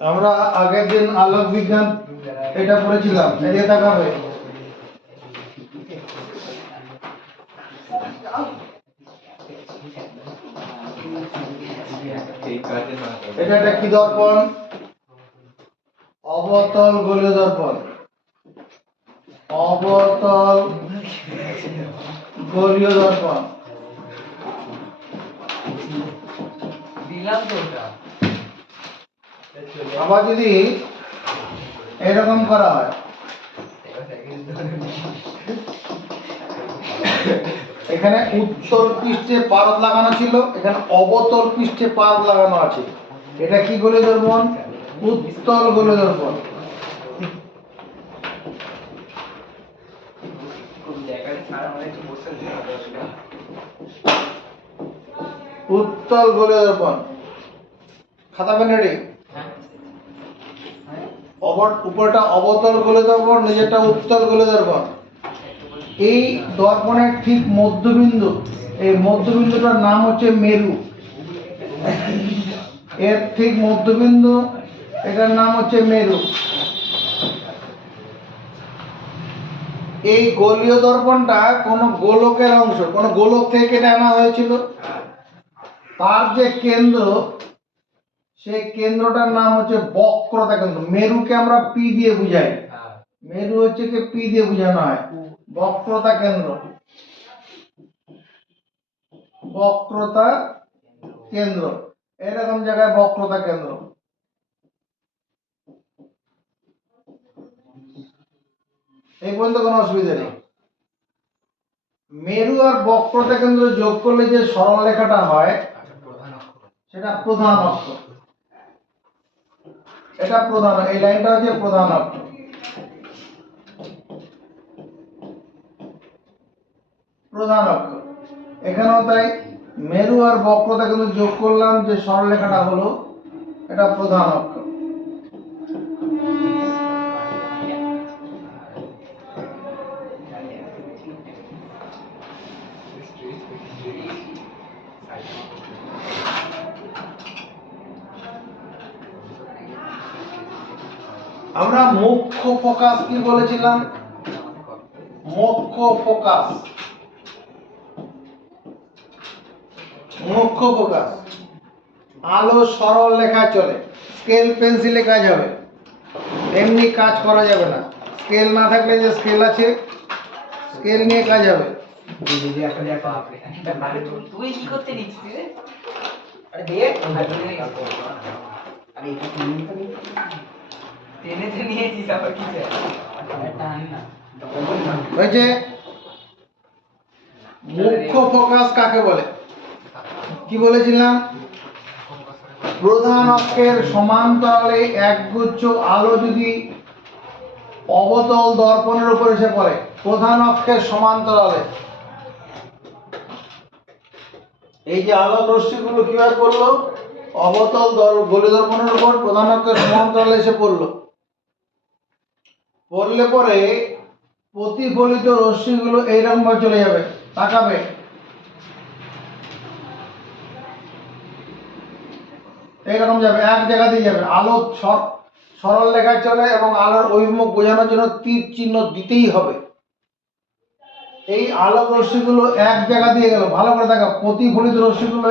আমরা আগের দিন আলোক বিজ্ঞান এটা পড়েছিলাম, এদিকে তাকাবে। এটা একটা কি দর্পণ? অবতল গোলীয় দর্পণ। অবতল গোলীয় দর্পণ। আবার যদি এরকম করা হয়, এখানে উত্তল পৃষ্ঠে পারদ লাগানো ছিল, এখানে অবতল পৃষ্ঠে পারদ লাগানো আছে, এটা কি গোলীয় দর্পণ? উত্তল গোলীয় দর্পণ। উত্তল গোলীয় দর্পণ। খাতা পেন রেডি? উপরটা অবতল গোলীয় দর্পণ, নিচেরটা উত্তল গোলীয় দর্পণ। এই দর্পণের ঠিক মধ্যবিন্দু, এই মধ্যবিন্দুটার নাম হচ্ছে মেরু। এর ঠিক মধ্যবিন্দু, এটার নাম হচ্ছে মেরু। এই গোলীয় দর্পণটা কোন গোলকের অংশ, কোন গোলক থেকে এটা আনা হয়েছিল। তার যে কেন্দ্র, সেই কেন্দ্রটার নাম হচ্ছে বক্রতা কেন্দ্র। মেরুকে আমরা পি দিয়ে বুঝাই, মেরু হচ্ছে কি পি দিয়ে বোঝানো হয়। বক্রতা কেন্দ্র, বক্রতা কেন্দ্র, এরকম জায়গায় বক্রতা কেন্দ্র। এই পর্যন্ত কোনো অসুবিধা নেই। মেরু আর বক্রতা কেন্দ্র যোগ করলে যে সরল রেখাটা হয়, সেটা প্রধান অক্ষ। এটা প্রধান, এই লাইনটা হচ্ছে প্রধান অক্ষ। প্রধান অক্ষ এখানেও তাই, মেরু আর বক্রতা কেন্দ্র যোগ করলাম যে সরল রেখাটা হলো, এটা প্রধান অক্ষ। আমরা মুখ্য ফোকাস কি বলেছিলাম? মুখ্য ফোকাস, মুখ্য ফোকাস। আলো সরল লেখায় চলে, স্কেল পেন্সিলে কাজ হবে, এমনি কাজ করা যাবে না। স্কেল না থাকলে, যে স্কেল আছে, স্কেল নিয়ে কাজ হবে। তুই কি করতে নিচ্ছিস? আরে দে, আরে এটা টেনে তো নিয়েছিস, আবার কি টান না হয়েছে। মুখ্য ফোকাস কাকে বলে? কি বলেছিলাম? প্রধান অক্ষের সমান্তরালে একগুচ্ছ আলো যদি অবতল দর্পণের উপর এসে পড়ে, প্রধান অক্ষের সমান্তরালে, এই যে আলোক রশ্মিগুলো কিভাবে পড়লো? অবতল গোলীয় দর্পণের উপর প্রধান অক্ষের সমান্তরালে এসে পড়লো। পড়লে পরে প্রতিফলিত রশ্মিগুলো এইরকম ভাবে চলে যাবে, তাকাবে। এইরকম যাবে, এক জায়গা দিয়ে যাবে। আলো সরল রেখায় চলে এবং আলোর অভিমুখ বোঝানোর জন্য তীর চিহ্ন দিতেই হবে। এই আলোক রশ্মিগুলো এক জায়গা দিয়ে গেল, ভালো করে দেখা, প্রতিফলিত রশ্মিগুলো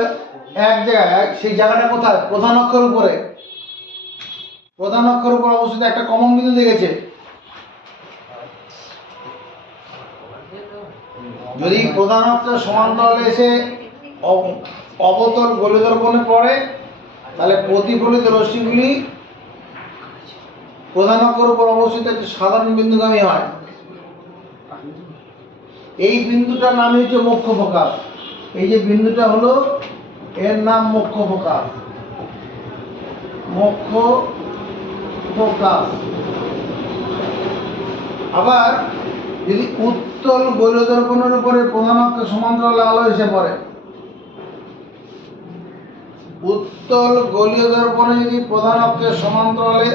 এক জায়গায়, সেই জায়গাটা কোথায়? প্রধান অক্ষের উপরে। প্রধান অক্ষের উপর অবস্থিত একটা কমন বিন্দু দেখেছে। যদি প্রধান অক্ষের সমান্তরালে এসে অবতল গোলীয় দর্পণে পড়ে, তাহলে প্রতিফলিত রশ্মিগুলি প্রধান অক্ষের উপর অবস্থিত একটি সাধারণ বিন্দুগামী হয়। এই বিন্দুটার নাম হচ্ছে মুখ্য ফোকাস। এই যে বিন্দুটা হলো, এর নাম মুখ্য ফোকাস। মুখ্য ফোকাস। আবার যদি উত্তল গোলীয় দর্পণের উপরে প্রধান অক্ষের সমান্তরালে আলো এসে পড়ে, উত্তল গোলীয় দর্পণে যদি প্রধান অক্ষের সমান্তরালে,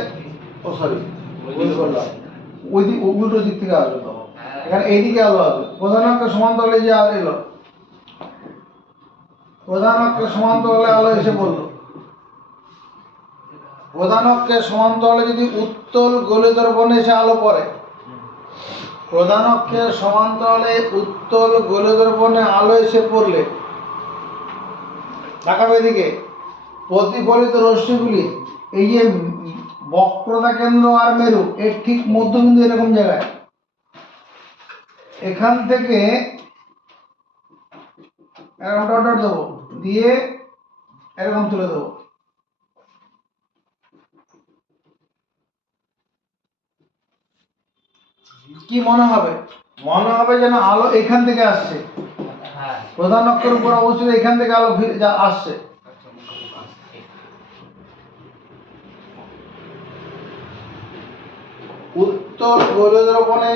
উল্টো দিক থেকে আসবে, তখন এখানে এইদিকে আলো আসবে। প্রধান অক্ষের সমান্তরালে যে আলো এলো, প্রধান অক্ষের সমান্তরালে আলো এসে পড়লো, প্রধান অক্ষের সমান্তরালে যদি উত্তল গোলীয় দর্পণে এসে আলো পড়ে, প্রধান অক্ষের সমান্তরালে উত্তল গোলীয় দর্পণে আলো এসে পড়লে তাকাবে এদিকে, প্রতিফলিত রশ্মিগুলি এই যে বক্রতা কেন্দ্র আর মেরু এর ঠিক মধ্যবিন্দু এরকম জায়গায়, এখান থেকে এরকম ডট ডট দেবো, দিয়ে এরকম তুলে দেবো। কি মনে হবে? মনে হবে যেন আলো এখান থেকে আসছে, হ্যাঁ প্রধান অক্ষের উপর অবস্থিত এখান থেকে আলো আসছে। উত্তর গোলীয় দর্পণে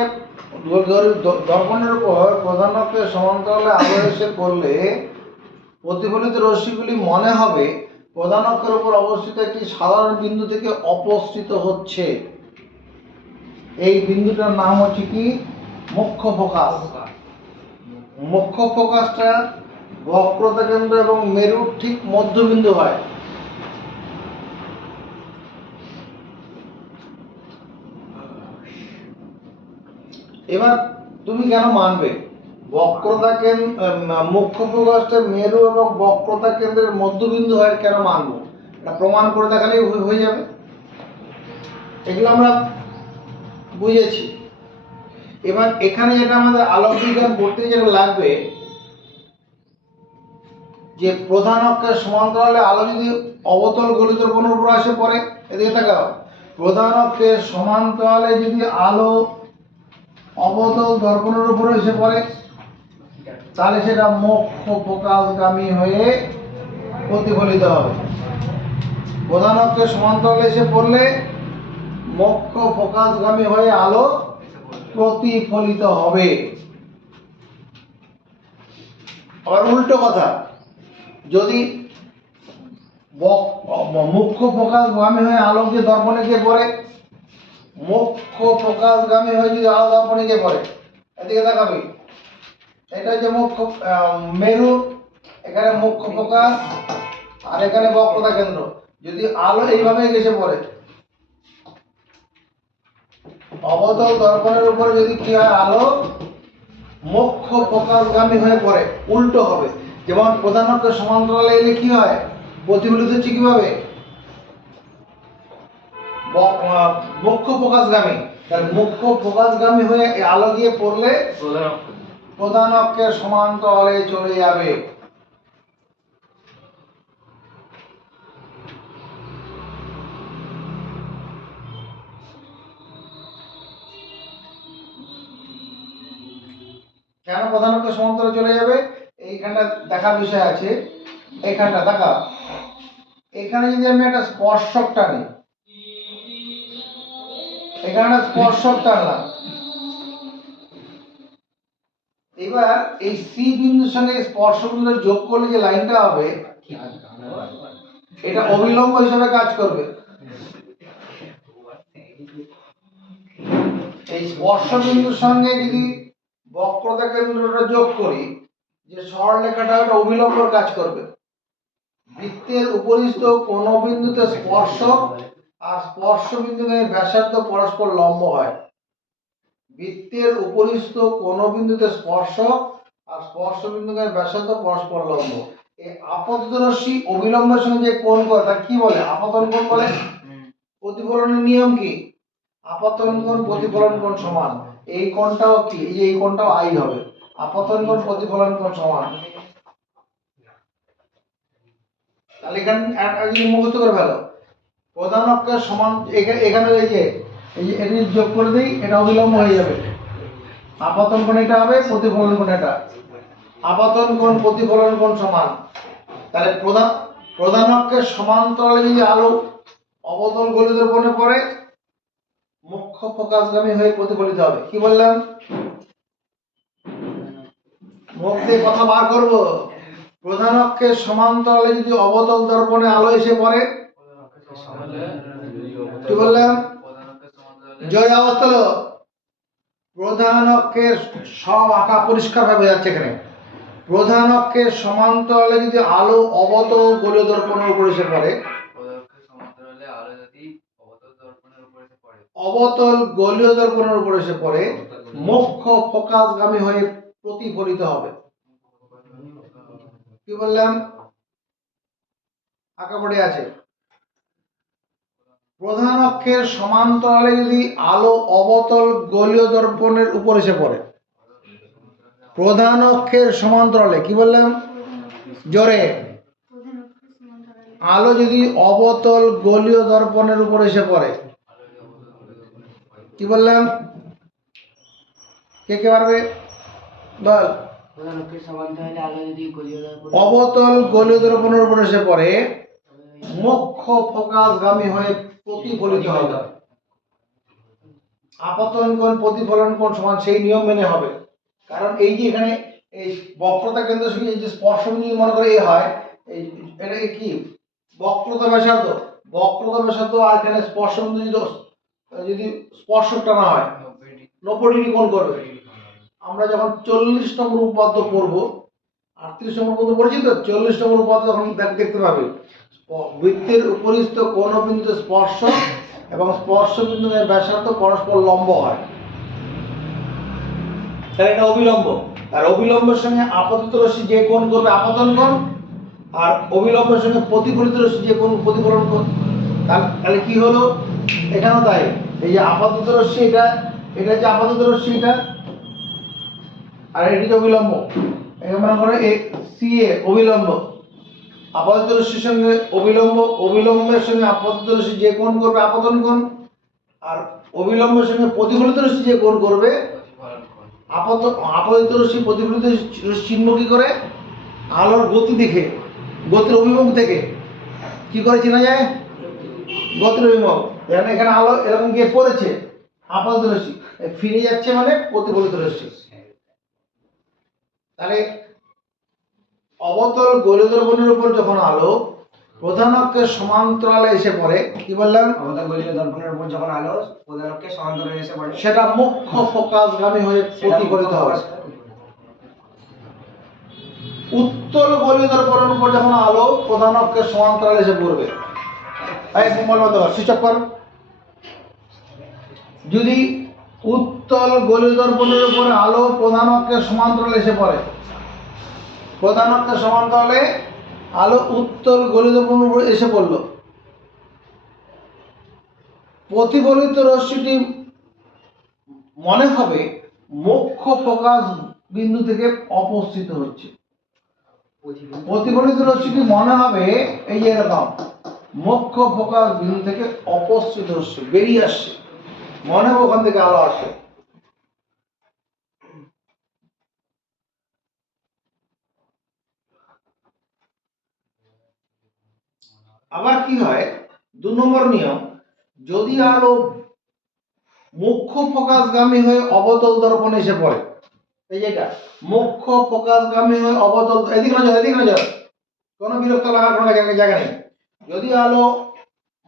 দর্পণের উপর প্রধান অক্ষের সমান্তরালে আলো এসে পড়লে প্রতিফলিত রশ্মিগুলি মনে হবে প্রধান অক্ষের উপর অবস্থিত একটি সাধারণ বিন্দু থেকে অপসৃত হচ্ছে। এই বিন্দুটার নাম হচ্ছে কি? মুখ্য ফোকাস। মুখ্য ফোকাসটা বক্রতা কেন্দ্র এবং মেরুর ঠিক মধ্যবিন্দু হয়। এবার তুমি কেন মানবে বক্রতা কেন্দ্র মুখ্য ফোকাসটা মেরু এবং বক্রতা কেন্দ্রের মধ্যবিন্দু হয়? কেন মানবো? এটা প্রমাণ করে দেখালেই হয়ে যাবে। এগুলো আমরা বুঝেছি। এবার এখানে যেটা আমাদের আলোক বিজ্ঞান পড়তে যেটা লাগবে, যে প্রধান অক্ষের সমান্তরালে আলো যদি অবতল গোলীয় দর্পণের উপর আসে পড়ে, এদিকে তাকাও, প্রধান অক্ষের সমান্তরালে যদি আলো অবতল দর্পণের উপর এসে পড়ে তাহলে সেটা মুখ্য ফোকাসগামী হয়ে প্রতিফলিত হবে। প্রধান অক্ষের সমান্তরালে এসে পড়লে মুখ্য ফোকাসগামী হয়ে আলো প্রতিফলিত হবে। আবার উল্টো কথা, যদি মুখ্য ফোকাসগামী হয়ে আলো যে দর্পণে গিয়ে পড়ে, মুখ্য ফোকাসগামী হয়ে যদি আলো দর্পণে গিয়ে পড়ে, এদিকে তাকাবি, এটা হচ্ছে মুখ্য মেরু, এখানে মুখ্য ফোকাস আর এখানে বক্রতা কেন্দ্র। যদি আলো এইভাবে এসে পড়ে অবতল দর্পণের উপরে, যদি কি হয়, আলো মুখ্য ফোকাসগামী হয়ে পড়ে, উল্টো হবে। যেমন প্রধান অক্ষের সমান্তরালে এলে কি হয়, প্রতিফলিত হচ্ছে কিভাবে? মুখ্য ফোকাসগামী। তাহলে মুখ্য ফোকাসগামী হয়ে আলো গিয়ে পড়লে প্রধান অক্ষের সমান্তরালে চলে যাবে। কেন প্রধান অক্ষের সমান্তরালে চলে যাবে? এইখানটা দেখার বিষয় আছে। এইখানটা দেখা, এখানে যদি আমি একটা স্পর্শক টানি, এখানে একটা স্পর্শক টানলাম, এবার এই সি বিন্দুর সঙ্গে স্পর্শ বিন্দু যোগ করলে যে লাইনটা হবে, এটা অবিলম্ব হিসেবে কাজ করবে। এই স্পর্শ বিন্দুর সঙ্গে যদি বক্রতা কেন্দ্রটা যোগ করি, যে সরলরেখাটা ওটা অবিলম্বর কাজ করবে। বৃত্তের উপরিস্থ কোন বিন্দুতে স্পর্শক আর স্পর্শ বিন্দুতে ব্যাসার্ধ পরস্পর লম্ব হয়। বৃত্তের উপরিস্থ কোন বিন্দুতে স্পর্শক আর স্পর্শ বিন্দুতে ব্যাসার্ধ পরস্পর লম্ব। এই আপতিত রশ্মি অবিলম্বের সঙ্গে যে কোণ করে তাকে কি বলে? আপতন কোণ বলে। প্রতিফলনের নিয়ম কি? আপতন কোণ প্রতিফলন কোণ সমান। এই কোণটাও কি? এই কোণটাও আই হবে। আপতন কোণ প্রতিফলন কোণ সমান। তাহলে এখানে যদি মুখস্থ করে ফেলো, প্রধান অক্ষের সমান, এখানে এই যে এটি যোগ করে দিই, এটা অবিলম্ব হয়ে যাবে। আপতন কোণ এটা হবে, প্রতিফলন কোণ এটা। আপতন কোণ প্রতিফলন কোণ সমান। তাহলে প্রধান অক্ষের সমান্তরালে যদি আলো অবতল গোলীয় দর্পণে পড়ে, মুখ্য ফোকাসগামী হয়ে প্রতিফলিত হবে। কি বললাম? মুখ দিয়ে কথা বার করবো। প্রধান অক্ষের সমান্তরালে যদি অবতল দর্পণে আলো এসে পড়ে, কি বললাম? জয় অবস্থা। প্রধান অক্ষের সব আঁকা পরিষ্কার ভাবে যাচ্ছে এখানে। প্রধান অক্ষের সমান্তরালে যদি আলো অবতল গোলীয় দর্পণের উপর এসে পড়ে, অবতল গোলীয় দর্পণের উপর এসে পড়ে মুখ্য ফোকাসগামী হয়ে প্রতিফলিত হবে। কি বললাম? আঁকা পড়ে আছে। প্রধান অক্ষের সমান্তরালে যদি আলো অবতল গোলীয় দর্পণের উপর এসে পড়ে, প্রধান অক্ষের সমান্তরালে, কি বললাম জোরে, আলো যদি অবতল গোলীয় দর্পণের উপর এসে পড়ে, কি বললাম? কে কে পারবে বল? প্রধান অক্ষের সমান্তরালে আলো যদি গোলীয় দর্পণ অবতল গোলীয় দর্পণের উপর এসে পড়ে মুখ্য ফোকাসগামী হয়ে প্রতিফলিত হবে। আপতন কোণ প্রতিফলন কোণ সমান সেই নিয়ম মেনে হবে। কারণ এই যে এখানে এই বক্রতা কেন্দ্র সঙ্গে এই যে স্পর্শবিন্দু যদি মনে করে এই হয়, এই এটা কি বক্রতা ব্যাসার্ধ, বক্রতা ব্যাসার্ধ আর এখানে স্পর্শবিন্দু যদি স্পর্শক টানা হয় 90 ডিগ্রি কোণ করবে। আমরা যখন 40 নম্বর উপপাদ্য পড়বো, 38 নম্বর পর্যন্ত পড়েছি তো, 40 নম্বর উপপাদ্য তখন দেখতে পাবে বৃত্তের উপরিস্থ কোণ বিন্দুতে স্পর্শক এবং স্পর্শ বিন্দুর ব্যাসার্ধ পরস্পর লম্ব হয়, তাহলে এটা অবিলম্ব। আর অবিলম্বের সঙ্গে আপতিত রশ্মি যে কোণ করবে আপতন কোণ, আর অবিলম্বের সঙ্গে প্রতিফলিত রশ্মি যে কোণ প্রতিফলন কোণ। তাহলে কি হলো এখানেও তাই, এই যে আপাতত রশ্মি এটা যে আপাতত রশ্মি এটা, আর এটি যে অবিলম্ব, এখানে মনে করো সিএ অবিলম্ব, আপাতত রশ্মির সঙ্গে অবিলম্ব, অবিলম্বের সঙ্গে আপাতত রশ্মি যে কোণ করবে আপতন কোণ, আর অবিলম্বের সঙ্গে প্রতিফলিত রশ্মি যে কোণ করবে আপাতত রশ্মি প্রতিফলিত রশ্মি চিহ্ন কি করে? আলোর গতি দেখে, গতির অভিমুখ থেকে কি করে চেনা যায়? গতির অভিমুখ। এখানে আলো এরকম গিয়ে পড়েছে, আপাতত রশ্মি ফিরে যাচ্ছে মানে প্রতিফলিত রশ্মি। তাহলে অবতল গোলীয় দর্পণের উপর যখন আলো প্রধান অক্ষের সমান্তরালে এসে পড়ে, কি বললাম? অবতল গোলীয় দর্পণের উপর যখন আলো প্রধান অক্ষের সমান্তরালে এসে পড়ে সেটা মুখ্য ফোকাসগামী হয়ে প্রতিফলিত হবে। উত্তল গোলীয় দর্পণের উপর যখন আলো প্রধান অক্ষের সমান্তরালে এসে পড়বে, এই মোবাইল বন্ধ কর, সুইচ অফ কর। যদি উত্তল গোলীয় দর্পণের উপর আলো প্রধান অক্ষের সমান্তরালে এসে পড়ে, প্রধান অক্ষের সমান্তরালে আলো উত্তল গোলীয় দর্পণের উপর এসে পড়লো, প্রতিফলিত রশ্মিটি মনে হবে মুখ্য ফোকাস বিন্দু থেকে অপসৃত হচ্ছে। প্রতিফলিত রশ্মিটি মনে হবে এই যে এরকম মুখ্য ফোকাস বিন্দু থেকে অপসৃত রশ্মি বেরিয়ে আসছে, মনে হবে ওখান থেকে আলো আসে। আবার কি হয়, 2 নম্বর নিয়ম, যদি আলো মুখ্য ফোকাসগামী হয়ে অবতল দর্পণে এসে পড়ে, এই যেটা মুখ্য ফোকাসগামী হয়ে অবতল, এদিকে নজর, কোনো বিরক্ত লাগার কোনো জায়গা নেই। যদি আলো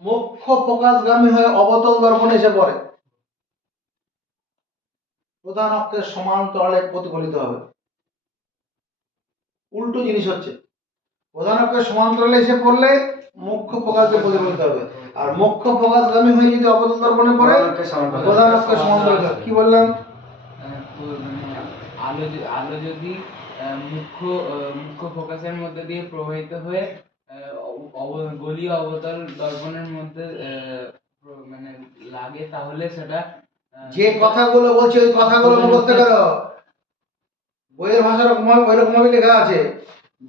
মুখ্য ফোকাসগামী হয়ে অবতল দর্পণে এসে পড়ে, প্রধান অক্ষের সমান্তরালে প্রতিফলিত হবে। উল্টো জিনিস হচ্ছে, প্রধান অক্ষের সমান্তরালে এসে পড়লে মুখ্য ফোকাসে প্রতিফলিত হবে, আর মুখ্য ফোকাসগামী হয়ে যদি অবতল দর্পণে পড়ে প্রধান অক্ষের সমান্তরালে। কি বললাম? আলো যদি মুখ্য ফোকাসের মধ্যে দিয়ে প্রবাহিত হয়ে গোলীয় অবতল দর্পণের মধ্যে মানে লাগে, তাহলে সেটা যে কথাগুলো বলছি ওই কথাগুলো মুখস্থ করো, বইয়ের ভাষার ওইরকমভাবে লেখা আছে।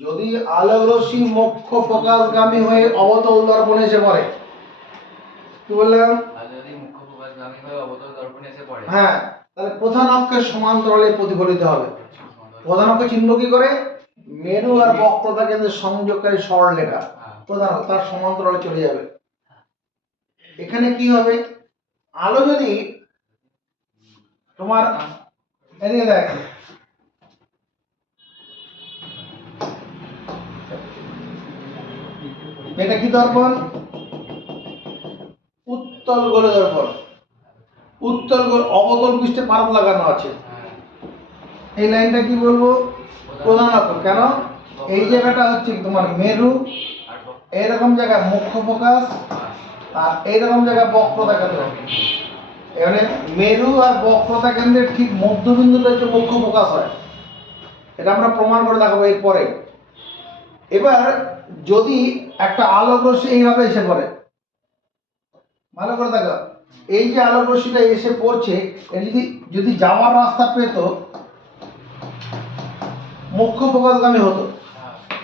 যদি আলোক রশ্মি মুখ্য ফোকাসগামী হয়ে অবতল দর্পণে এসে পড়ে, কি বললাম? যদি মুখ্য ফোকাসগামী হয়ে অবতল দর্পণে এসে পড়ে, হ্যাঁ, তাহলে প্রধান অক্ষের সমান্তরালে প্রতিফলিত হবে। প্রধান অক্ষ চিহ্ন কি করে? মেরু আর বক্রতা কেন্দ্রের সংযোগকারী সরলরেখা প্রধান অক্ষ, তার সমান্তরালে চলে যাবে। এখানে কি হবে, আলো যদি তোমার এদিকে দেখ, এটা কি দর্পণ? উত্তল গোলীয় দর্পণ। উত্তল অবতল পৃষ্ঠে পারদ লাগানো আছে, এই লাইনটা কি বলবো? প্রধান অক্ষ। কেন? এই জায়গাটা হচ্ছে তোমার মেরু, এইরকম জায়গায় মুখ্য ফোকাস, আর এইরকম জায়গায় বক্রতা কেন্দ্র। এখানে মেরু আর বক্রতা কেন্দ্রের ঠিক মধ্যবিন্দুটা হচ্ছে মুখ্য ফোকাস হয়। এটা আমরা প্রমাণ করে দেখাবো এরপরে। এবার যদি একটা আলোক রশ্মি এইভাবে এসে পড়ে, ভালো করে দেখো, এই যে আলোক রশ্মিটা এসে পড়ছে, এটা যদি যদি যাওয়ার রাস্তা পেত মুখ্য ফোকাসগামী হতো।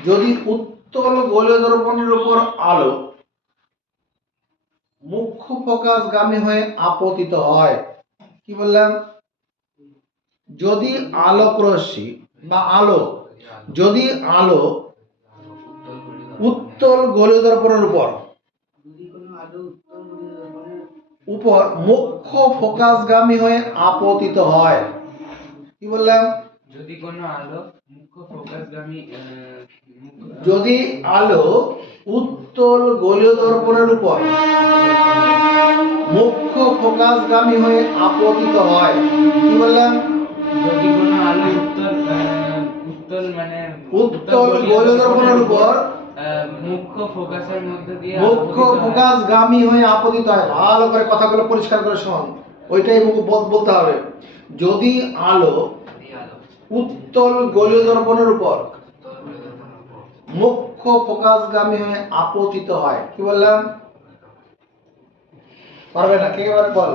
যদি উত্তল গোলীয় দর্পণের উপর আলো মুখ্য ফোকাসগামী হয়ে আপতিত হয়, কি বললাম, যদি আলোক রশ্মি বা আলো, যদি আলো উত্তল গোলীয় দর্পণের উপর মুখ্য ফোকাসগামী হয়ে আপতিত হয়, কি বললাম, যদি কোনো আলো মুখ্য ফোকাসগামী যদি আলো উত্তল গোলীয় দর্পণের উপর মুখ্য ফোকাসগামী হয়ে আপতিত হয়, কি বললাম, যদি কোনো আলো উত্তল মানে উত্তল গোলীয় দর্পণের উপর মুখ্য ফোকাসের মধ্যে দিয়ে মুখ্য ফোকাসগামী হয়ে আপতিত হয়। ভালো করে কথাগুলো পরিষ্কার করে শোন, ওইটাই বলতে হবে। যদি আলো উত্তল গোলীয় দর্পণের উপর মুখ্য ফোকাসগামী হয়ে আপতিত হয়, কি বললাম, পারবে না, কে এবার বল।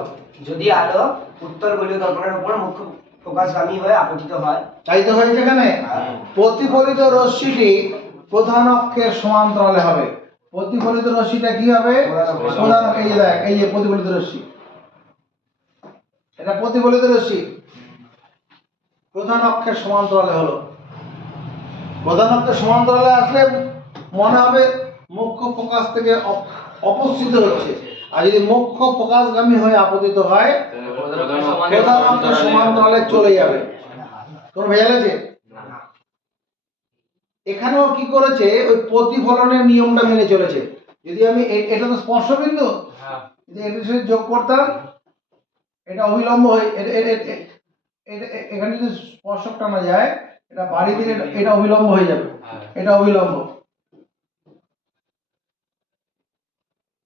যদি আলো উত্তর গোলীয় দর্পণের উপর মুখ্য ফোকাসগামী হয়ে আপতিত হয়, তাই তো হয়েছে এখানে। প্রতিফলিত রশ্মিটি প্রধান অক্ষের সমান্তরালে হবে। প্রতিফলিত রশ্মিটা কি হবে, প্রধান অক্ষ। এই যে দেখ, এই যে প্রতিফলিত রশ্মি, এটা প্রতিফলিত রশ্মি প্রধান অক্ষের সমান্তরালে হলো। প্রধান অক্ষের সমান্তরালে আসলে মনে হবে মুখ্য ফোকাস থেকে অপসৃত হচ্ছে, আর যদি মুখ্য ফোকাসগামী হয়ে আপতিত হয় প্রধান অক্ষের সমান্তরালে চলে যাবে। কোন ভেজাল আছে? এখানেও কি করেছে, ওই প্রতিফলনের নিয়মটা মেনে চলেছে। যদি আমি এটা তো স্পর্শবিন্দু, যদি এটার সাথে যোগ করতাম, এটা অবিলম্ব হয়ে এখানে যদি স্পর্শক টানা যায়, এটা বাড়ি দিলে এটা অবিলম্ব হয়ে যাবে, এটা অবিলম্ব।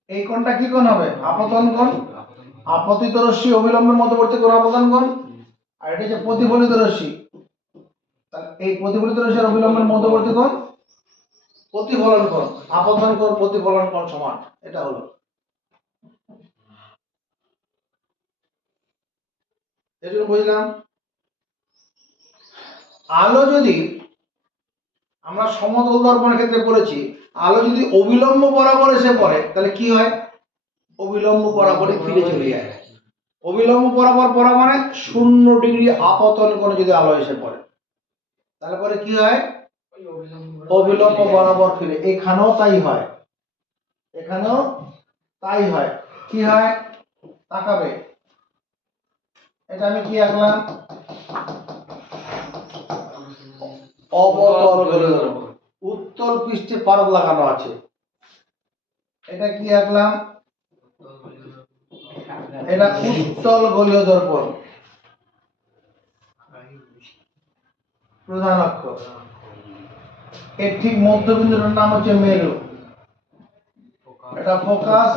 এই কোণটা কি কোণ হবে, আপতন কোণ। আপতিত রশ্মি অবিলম্বের মধ্যবর্তী কোণ আপতন কোণ, আর এটা হচ্ছে প্রতিফলিত রশ্মি, তাহলে এই প্রতিফলিত রশ্মির অবিলম্বের মধ্যবর্তী কোণ প্রতিফলন কোণ। আপতন কোণ প্রতিফলন কোণ সমান, এটা হলো। এটুকু বুঝলাম। আলো যদি, আমরা সমতল দর্পণের ক্ষেত্রে পড়েছি, আলো যদি অবিলম্ব বরাবর এসে পড়ে তাহলে কি হয়, অবিলম্ব বরাবরই ফিরে চলে যায়। অবিলম্ব বরাবর পড়া মানে 0 ডিগ্রি আপতন কোণে যদি আলো এসে পড়ে, তাহলে পরে কি হয়, অবিলম্ব বরাবর ফিরে। এখানেও তাই হয়, এখানেও তাই হয়। কি হয়, তাকাবে, এটা আমি কি আঁকলাম, অবতল গোলীয় দর্পণ, উত্তল পৃষ্ঠে পারদ লাগানো আছে। এটা কি আঁকলাম, এটা উত্তল গোলীয় দর্পণ, প্রধান অক্ষ। এর ঠিক মধ্যবিন্দুটার নাম হচ্ছে মেরু, এটা ফোকাস,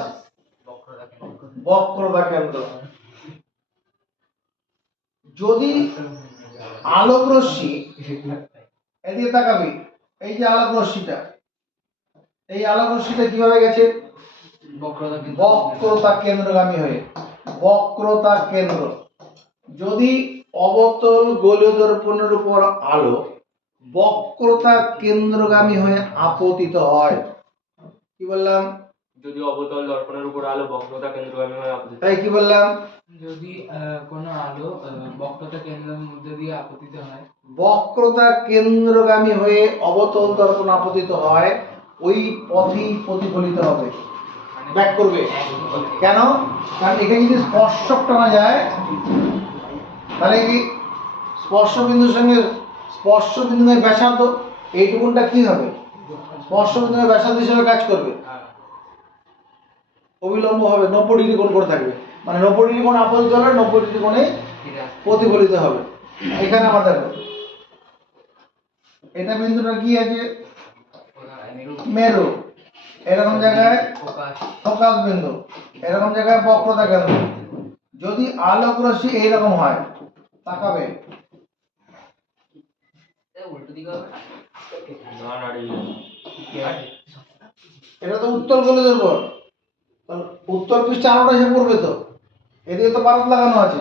বক্রতা কেন্দ্র। যদি আলোক রশ্মি, এদিকে তাকাবি, এই যে আলোক রশ্মিটা, এই আলোক রশ্মিটা কিভাবে গেছে, বক্রতা কেন্দ্রগামী হয়ে, বক্রতা কেন্দ্র। যদি অবতল গোলীয় দর্পণের উপর আলো বক্রতা কেন্দ্রগামী হয়ে আপতিত হয়, কি বললাম, যদি অবতল দর্পণের উপর আলো বক্রতা কেন্দ্রগামী হয়ে আপতিত, তাই কি বললাম, যদি কোনো আলো বক্রতা কেন্দ্রের মধ্যে দিয়ে আপতিত হয়, বক্রতা কেন্দ্রগামী হয়ে অবতল দর্পণ আপতিত হয়, ওই পথেই প্রতিফলিত হবে, ব্যাক করবে। কেন, কারণ এখানে যদি স্পর্শক টানা যায়, তাহলে কি স্পর্শ বিন্দুর সঙ্গে স্পর্শ বিন্দুর ব্যাসার্ধ, এইটুকুনটা কি হবে, স্পর্শ বিন্দুর ব্যাসার্ধ হিসেবে কাজ করবে, অবিলম্ব হবে, 90 ডিগ্রি কোণ করে থাকবে, মানে 90 ডিগ্রি কোণ আপতিত হলে 90 ডিগ্রি কোণে প্রতিফলিত হবে। এখানে আমার দেখো, এটা বিন্দুটা কি আছে, মেরু, এরকম জায়গায় ফোকাস বিন্দু, এরকম জায়গায় বক্রতা কেন্দ্র, যদি আলোক রশ্মি এইরকম হয়, তাকাবে, উল্টো দিকে হবে না নাড়িয়ে এটা তো উত্তর গোলকের উপর, তাহলে উত্তর পৃষ্ঠে আলোটা এসে পড়বে তো, এদিকে তো পারদ লাগানো আছে,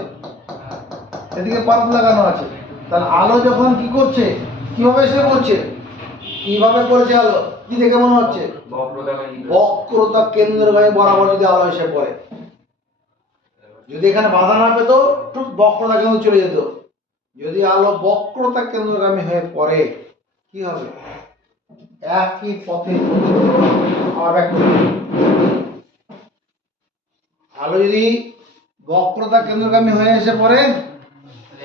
এদিকে পারদ লাগানো আছে, তাহলে আলো যখন কি করছে, কিভাবে এসে পড়ছে, কিভাবে পড়েছে আলো, কি দেখে মনে হচ্ছে, বক্রতা কেন্দ্র বক্রতা কেন্দ্রগামী বরাবর যদি আলো এসে পড়ে, যদি এখানে বাধা না পেত ঠিক বক্রতা কেন্দ্র চলে যেত, যদি আলো বক্রতা কেন্দ্রগামী হয়ে পড়ে কি হবে, একই পথে আবার এক আলো যদি বক্রতা কেন্দ্রগামী হয়ে এসে পড়ে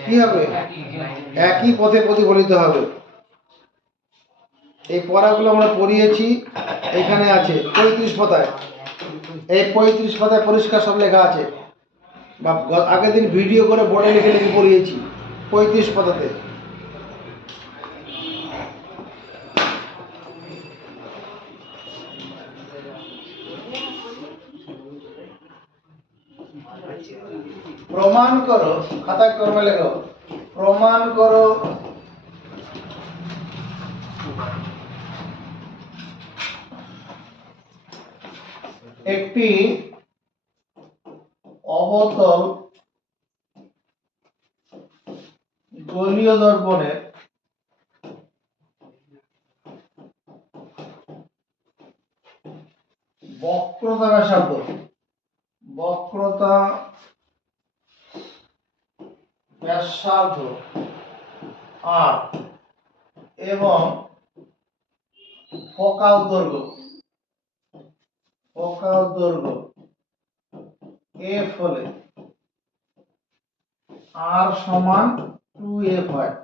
কি হবে, একই পথে প্রতিফলিত হবে। এই পড়াগুলো আমরা পড়িয়েছি, এখানে আছে 35 পাতায়, এই 35 পাতায় পরিষ্কার সব লেখা আছে, বা আগের দিন ভিডিও করে বোর্ডে লিখে লিখে পড়িয়েছি 35 পাতাতে। প্রমাণ করো, খাতায় কলমে লেখো, প্রমাণ করো একটি অবতল গোলীয় দর্পণের বক্রতা ব্যাসার্ধ, বক্রতা ব্যাসার্ধ আর এবং ফোকাল দৈর্ঘ্য, ফোকাল দৈর্ঘ্য এফ হলে আর সমান 2f হয়।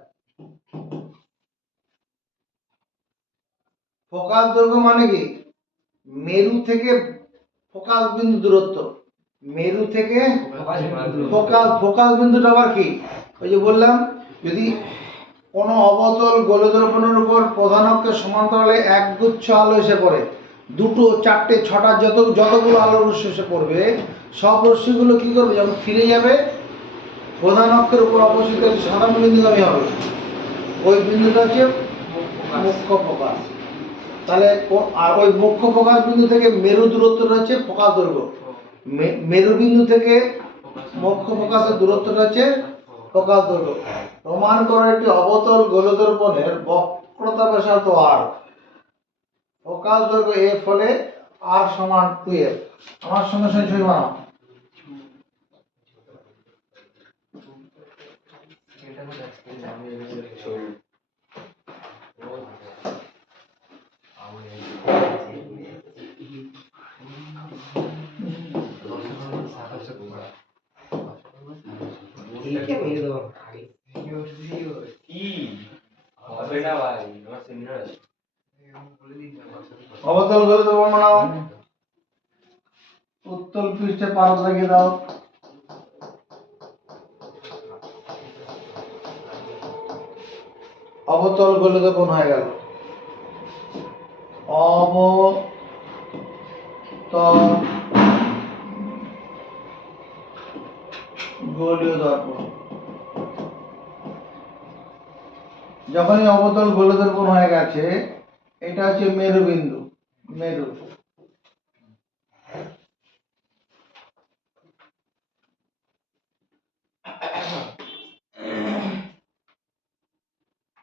ফোকাল দৈর্ঘ্য মানে কি, মেরু থেকে ফোকাল বিন্দু দূরত্ব, মেরু থেকে ফোকাল বিন্দুটা আবার কি, ওই যে বললাম যদি কোনো অবতল গোলদর্পণের উপর প্রধান অক্ষের সমান্তরালে একগুচ্ছ আলো এসে পড়ে, দুটো চারটে ছটা যতগুলো আলো রশ্মি এসে পড়বে, সব রশ্মিগুলো কি করবে, যখন ফিরে যাবে প্রধান অক্ষের উপর অবস্থিত সাধারণ বিন্দুগামী হবে, ওই বিন্দুটা হচ্ছে মুখ্য ফোকাস। তাহলে আর ওই মুখ্য ফোকাস বিন্দু থেকে মেরু দূরত্বটা হচ্ছে ফোকাল দৈর্ঘ্য, মেরু বিন্দু থেকে মুখ্য ফোকাসের দূরত্বটা হচ্ছে ফোকাল দৈর্ঘ্য। প্রমাণ করো একটি অবতল গোলদর্পণের বক্রতা ব্যাসার্ধ আর, ফোকাল দৈর্ঘ্য এফ হলে আর সমান 2f। আমার সঙ্গে সঙ্গে ছবি বানাও। কি হবে না ভাই, আমার সেমিনার আছে। অবতল গোলদর্পণ বানাও, উত্তল পৃষ্ঠে পারদ লাগিয়ে দাও, অবতল গোলদর্পণ হয়ে গেল। অবতল গোলীয় দর্পণ, যখনই অবতল গোলদর্পণ হয়ে গেছে, এটা হচ্ছে মেরু বিন্দু, মেরু,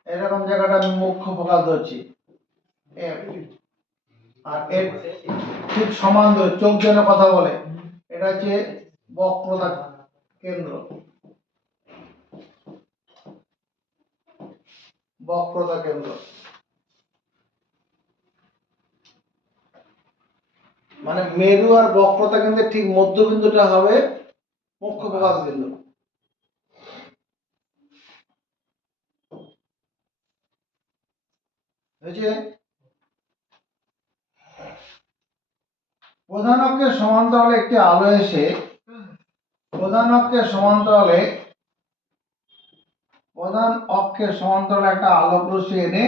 এরকম জায়গাটা আমি মুখ্য ফোকাল ধরছি F, আর এর ঠিক সমান ধরে চোখ যেন কথা বলে, এটা হচ্ছে বক্রতা কেন্দ্র, বক্রতা কেন্দ্র মানে মেরু আর বক্রতা কেন্দ্রের ঠিক মধ্যবিন্দুটা হবে মুখ্য ফোকাস বিন্দু। হয়েছে? প্রধান অক্ষের সমান্তরালে একটি আলো এসে প্রধান অক্ষের সমান্তরালে একটা আলোক রশ্মি এনে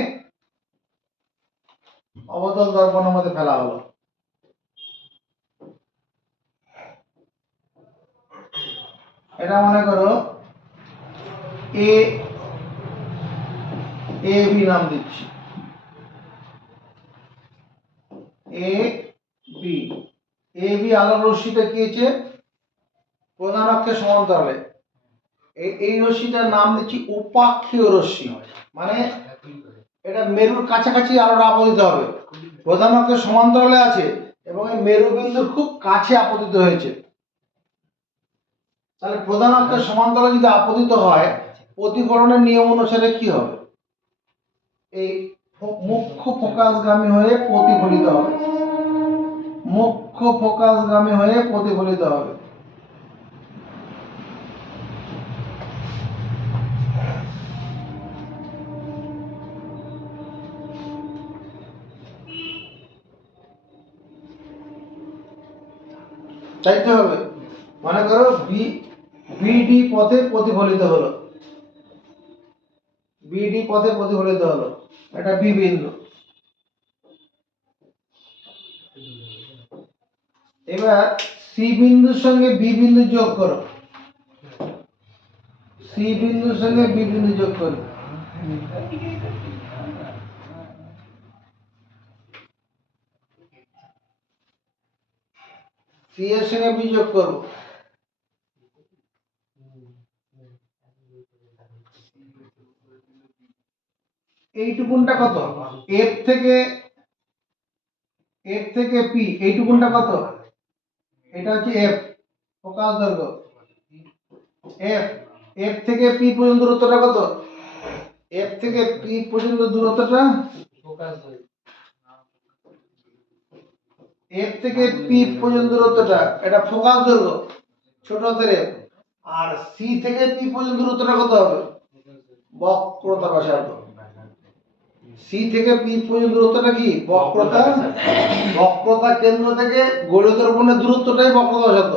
অবতল দর্পণের মধ্যে ফেলা হলো। এটা মনে করো এ এ বি নাম দিচ্ছি, এ বি। এ বি আলোর রশ্মিটা কি হচ্ছে প্রধান অক্ষের সমান্তরালে। এই রশ্মিটার নাম দিচ্ছি উপাক্ষীয় রশ্মি, মানে এটা মেরুর কাছাকাছি আলোটা আপতিত হবে। প্রধান অক্ষের সমান্তরালে আছে এবং এই মেরু বিন্দুর খুব কাছে আপতিত হয়েছে। তাহলে প্রধান অক্ষের সমান্তরালে যদি আপতিত হয়, প্রতিফলনের নিয়ম অনুসারে কি হবে? এই মুখ্য ফোকাসগামী হয়ে প্রতিফলিত হবে, মুখ্য ফোকাসগামী হয়ে প্রতিফলিত হবে। চাইতে হবে, মনে করো বিডি পথে প্রতিফলিত হলো, বিডি পথে প্রতিফলিত হলো, এটা বি বিন্দু। এবার সি বিন্দুর সঙ্গে বি বিন্দু যোগ করো, সি বিন্দুর সঙ্গে বি বিন্দু যোগ করো। সি এর সঙ্গে বি যোগ করবো, এইটুকুনটা কত? এফ থেকে পি, এইটুকুনটা কত? এটা হচ্ছে এফ, ফোকাস দৈর্ঘ্য। এফ থেকে পি পর্যন্ত দূরত্বটা কত? এফ থেকে পি পর্যন্ত দূরত্বটা, এফ থেকে পি পর্যন্ত দূরত্বটা, এটা ফোকাস দৈর্ঘ্য ছোট হাতের এফ। আর সি থেকে পি পর্যন্ত দূরত্বটা কত হবে? বক্রতা ব্যাসার্ধ। সি থেকে পি পর্যন্ত দূরত্বটা কি? বক্রতা। বক্রতা কেন্দ্র থেকে গোলীয় দর্পণের দূরত্বটাই বক্রতা ব্যাসার্ধ।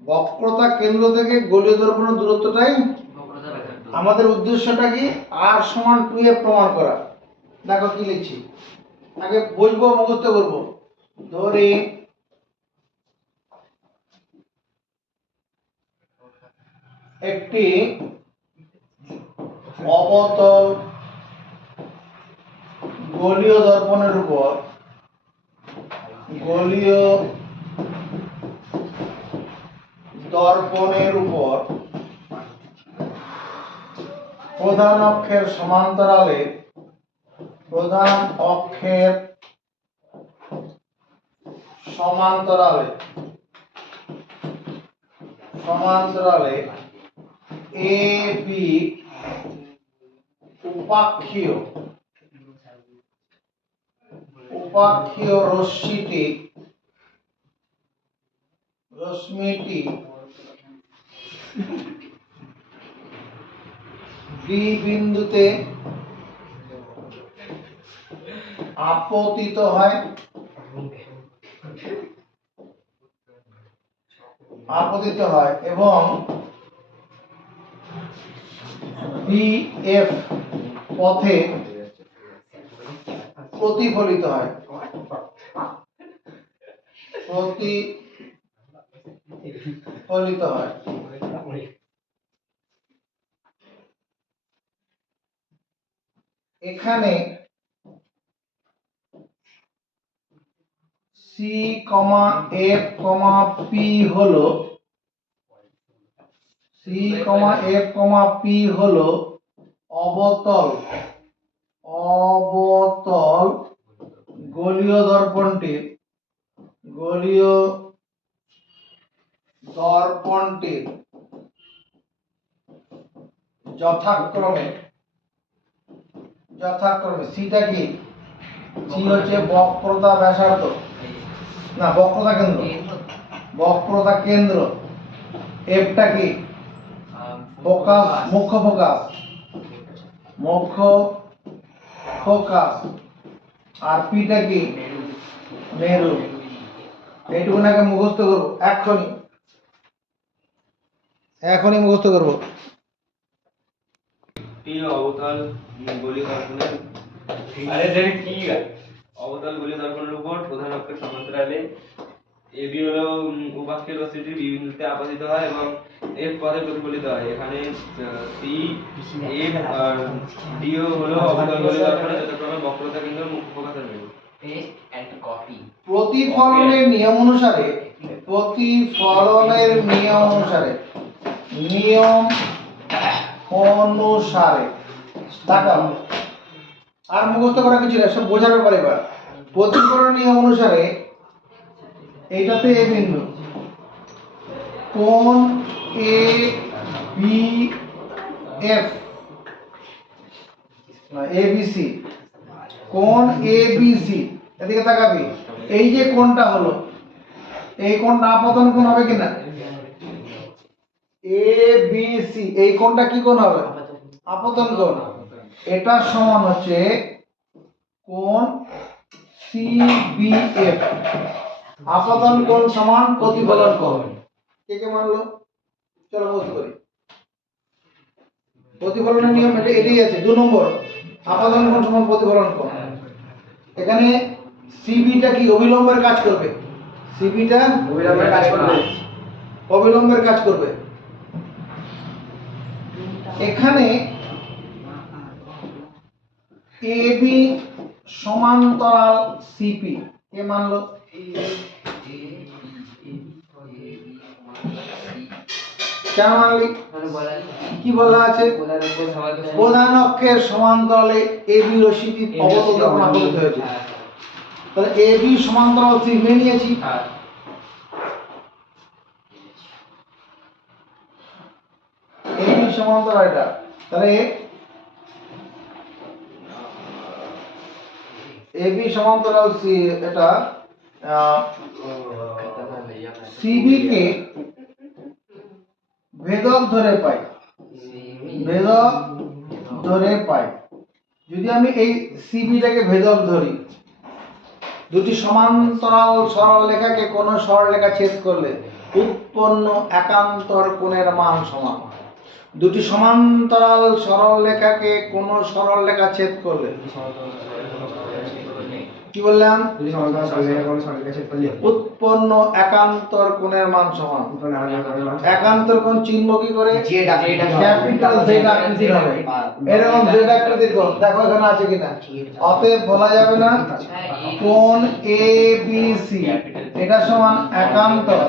বক্রতা কেন্দ্র থেকে গোলীয় দর্পণের দূরত্বটাই। আমাদের উদ্দেশ্যটা কি? আর সমান 2f প্রমাণ করা। দেখো কি লিখছি, আগে বুঝবো, মুখস্থ করবো। ধরি একটি অবতল গোলীয় দর্পণের উপর প্রধান অক্ষের সমান্তরালে এ বি উপাক্ষীয় রশ্মিটি বি বিন্দুতে আপতিত হয়, এবং বিএফ পথে প্রতিফলিত হয়, এখানে সি এফ পি হলো অবতল গোলীয় দর্পণটির যথাক্রমে সিটা কি? সি হচ্ছে বক্রতা ব্যাসার্ধ, না বক্রতা কেন্দ্র। এফটা কি? ফোকাস, মুখ্য ফোকাস। আর পিটা কি? মেরু। এইটুকু আগে মুখস্থ করবো, এখনই মুখস্থ করবো। অবতল গোলীয় দর্পণের অবতল গোলীয় দর্পণের উপর প্রধান অক্ষের সমান্তরালে এবি হলো উপাক্ষের রশ্মিটির বি বিন্দুতে আপতিত হয় এবং এফ পদে প্রতিফলিত হয়। এখানে সি এফ আর ডিও হলো অবতল গোলীয় দর্পণে যথাক্রমে বক্রতা কেন্দ্র ও মুখ্য ফোকাসের বিন্দু। Paste and copy. প্রতিফলনের নিয়ম অনুসারে তাকাও আর মুখস্থ করা কিছু না, সব বোঝার ব্যাপার। এবার প্রতিফলনের নিয়ম অনুসারে এইটাতে এ বিন্দু, কোণ এ বি এফ না এ বি সি, কোণ এ বি সি, এদিকে তাকাবি। এই যে কোণটা হলো, এই কোণটা আপতন কোণ হবে কিনা? এ বি সি, এই কোণটা কি কোণ হবে? আপতন কোণ। এটা সমান হচ্ছে কোণ সি বি এফ। আপতন কোণ সমান প্রতিফলন কোণ। কে কে মানলো? চলো বুঝতে করি। প্রতিফলনের নিয়ম এটাই আছে 2 নম্বর, আপতন কোণ সমান প্রতিফলন কোণ। এখানে সিবিটা কি অবিলম্বের কাজ করবে? সিবিটা অবিলম্বের কাজ করবে। অবিলম্বের কাজ করবে। এখানে এবি সমান্তরাল সিপি কে মানলো? কেন মানলি? কি বলা আছে? প্রধান অক্ষের সমান্তরালে এবি রশ্মিটি অবতল দর্পণে আপতিত হয়েছে। তাহলে এবি সমান্তরাল সিপি মেনে নিয়েছি। এবি সমান্তরাল এটা, তাহলে এবি সমান্তরাল সি এটা সিবি কে ভেদক ধরে পাই, ভেদক ধরে পাই। যদি আমি এই সিবিটাকে ভেদক ধরি, দুটি সমান্তরাল সরল রেখাকে কোন সরলরেখা ছেদ করলে উৎপন্ন একান্তর কোণের মান সমান। দুটি সমান্তরাল সরল রেখাকে কোন সরল রেখা ছেদ করলে, কি বললাম? উৎপন্ন একান্তর কোণের মান সমান। একান্তর কোণ চিহ্ন কি করে? ক্যাপিটাল জেড আকৃতির হবে। এরকম জেড আকৃতির কোণ দেখো এখানে আছে কিনা। অতএব বলা যাবে না কোণ এ বি সি এটা সমান একান্তর,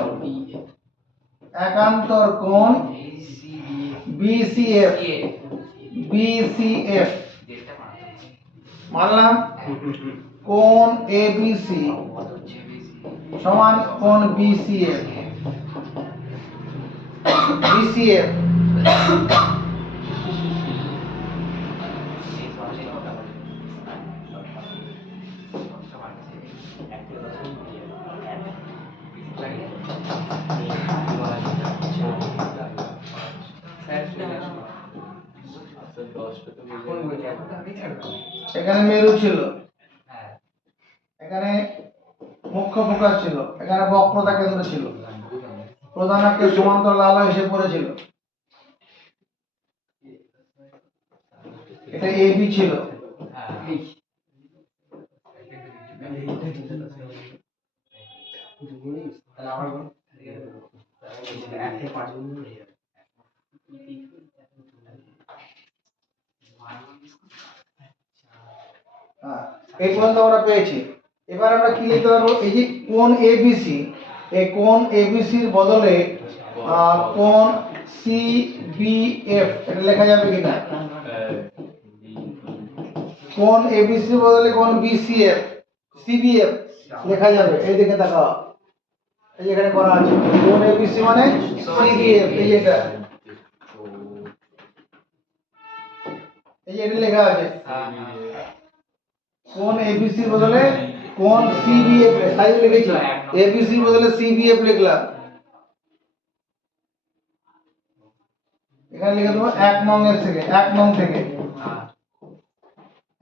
একান্তর কোণ বিসিএফ, বিসিএফ মানলাম। কোণ এবিসি সমান কোণ বিসিএফ, বিসিএফ এখানে মেরু ছিল, এখানে মুখ্য ফোকাস ছিল, এখানে বক্রতা কেন্দ্র ছিল, প্রধান অক্ষের সমান্তরাল আলো এসে পড়েছিল। এটা এবি ছিল, এই পর্যন্ত আমরা পেয়েছি। এবার আমরা কি লিখতে পারবো? এই যে কোণ এবিসি, এই কোণ এবিসির বদলে কোণ সিবিএফ এটা লেখা যাবে কিনা? কোণ এবিসির বদলে কোণ বিসিএফ, সিবিএফ লেখা যাবে। এই দিকে তাকাও, এই যে এখানে করা আছে কোণ এবিসি মানে সিবিএফ। এই এটা, এই যে এটা লেখা আছে কোণ এবিসি বদলে কোণ সিবিএফ, তাই লিখেছি এবিসি বদলে সিবিএফ লিখলাম। এখানে লিখে দেবো 1 নং এর থেকে, 1 নং থেকে,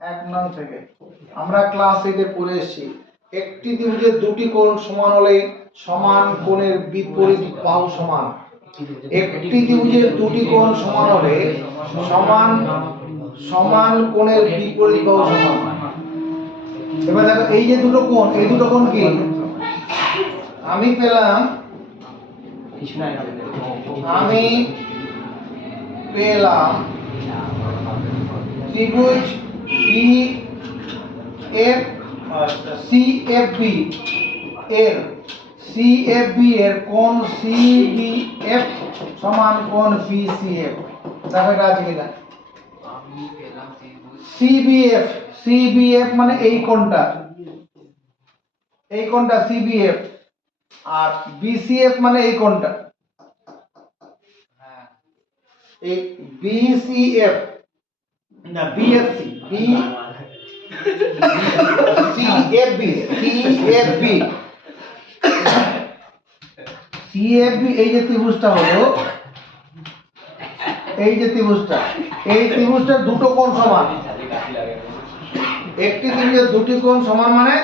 1 নং থেকে। আমরা ক্লাস 8 এ পড়ে এসেছি একটি ত্রিভুজের দুটি কোণ সমান হলে সমান কোণের বিপরীত বাহু সমান। একটি ত্রিভুজের দুটি কোণ সমান হলে সমান সমান কোণের বিপরীত বাহু সমান। এবার দেখো এই যে দুটো কোণ, এই দুটো কোণ কি? আমি পেলাম কিছু নাই আমি পেলাম ত্রিভুজ বি এফ সিএফবি এর কোণ সিবিএফ সমান কোণ বিসিএফ। দেখো এটা আছে কিনা। আমি পেলাম ত্রিভুজ সিবিএফ মানে এই কোণটা সিবিএফ, আর বিসিএফ মানে এই কোণটা, হ্যাঁ এই বিসিএফ না বিএফসি সিএফবি এই যে ত্রিভুজটা হলো, এই ত্রিভুজটা দুটো কোণ সমান, একটি ত্রিভুজের দুটি কোণ সমান মানে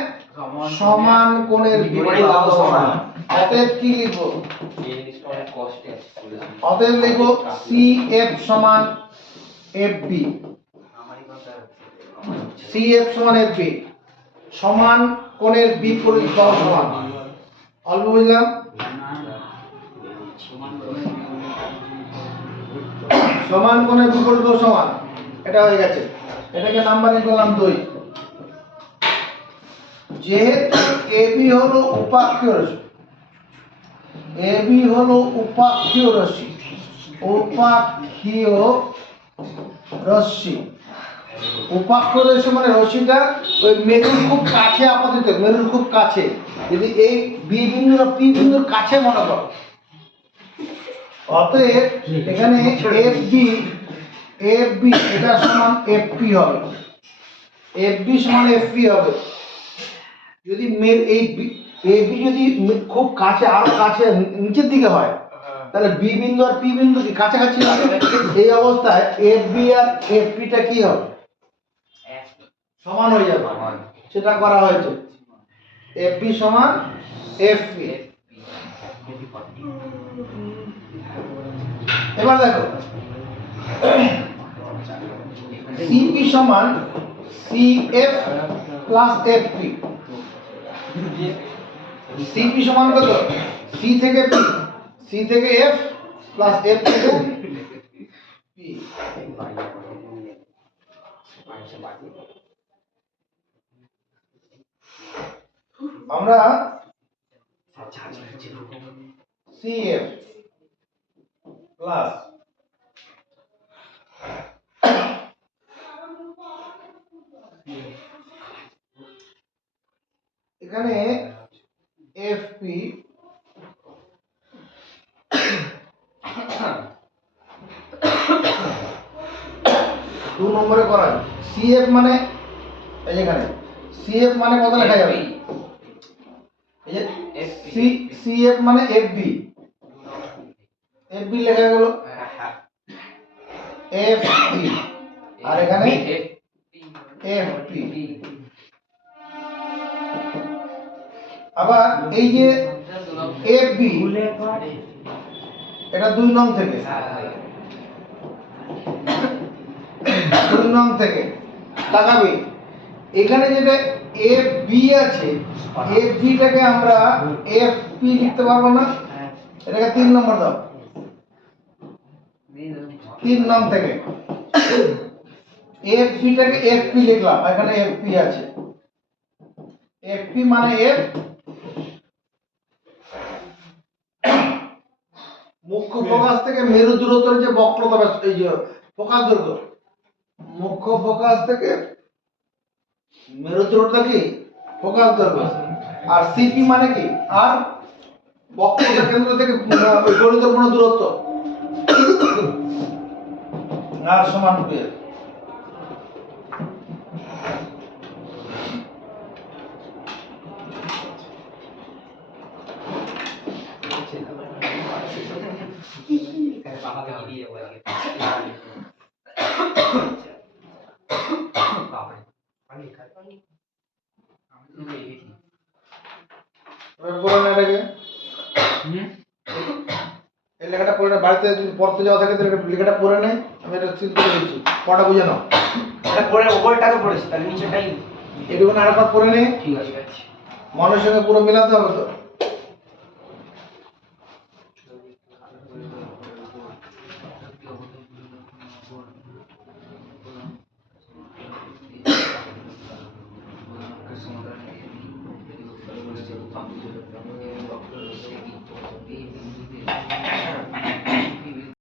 সমান কোণের বিপরীত বাহু সমান। অতএব কি লিখবো? অতএব লিখবো সিএফ সমান এফবি, সিএফ সমান এফবি, সমান কোণের বিপরীত বাহু সমান। অল্প বুঝলাম? সমান কোণের বিপরীত বাহু সমান, এটা হয়ে গেছে। এটাকে নাম্বারিং করলাম 2। যেহেতু এবি হলো উপাক্ষীয় রশ্মি, উপাক্ষ রশ্মি মানে রশ্মিটা ওই মেরুর খুব কাছে আপাতত, মেরুর খুব কাছে। যদি এই বি বিন্দু আর পি বিন্দুর কাছে মনে করো, অতএব এখানে এফবি এটা সমান এফপি হবে, এফবি সমান এফপি হবে। যদি এই এবি যদি খুব কাছে, আরো কাছে নিচের দিকে হয়, তাহলে বি বিন্দু আর পি বিন্দু কি কাছাকাছি হবে। এই অবস্থায় এফবি আর এফপিটা কি হবে? সমান হয়ে যাবে, সেটা করা হয়েছে। এফবি সমান এফপি। এবার দেখো সিপি সমান সিএফ প্লাস এফপি। সিপি সমান কত? সি থেকে পি, সি থেকে এফ প্লাস এফ থেকে পি। আমরা সিএফ প্লাস এখানে এফপি দু নম্বরে করাই। সিএফ মানে এই যেখানে সিএফ মানে কত লেখা যাবে? এই যে সিএফ মানে এফবি, এফবি লেখা গেল এফবি, আর এখানে এফপি। আবার এই যে এফবি এটা 2 নং থেকে, 2 নং থেকে লাগাবি। এখানে যেটা এফবি আছে, এফবিটাকে আমরা এফপি লিখতে পারবো না? এটাকে 3 নম্বর দাও, 3 নং থেকে এফবিটাকে এফপি লিখলাম, এখানে এফপি আছে। এফপি মানে এফ, মুখ্য ফোকাস থেকে মেরু দূরত্বের যে বক্রতা, এই যে ফোকাস দৈর্ঘ্য, মুখ্য ফোকাস থেকে মেরু দূরত্ব কি ফোকাস দৈর্ঘ্য। আর সিপি মানে কি? আর বক্রতা কেন্দ্র থেকে গরিতপূর্ণ দূরত্ব, আর সমান পেয়ে। এই লেখাটা পড়ে বাড়িতে যদি পড়তে যাওয়া থাকে তাহলে লেখাটা পড়ে নেই, আমি এটা সিল করে দিচ্ছি, পড়া বুঝে নাও। এটা পরে উপরটাকে পড়েছি, তাহলে নিচেটাই এটুকু আরেকবার পড়ে নেই, ঠিক আছে। মনের সঙ্গে পুরো মেলাতে হবে তো। বক্ররশ্মি বি বিন্দুতে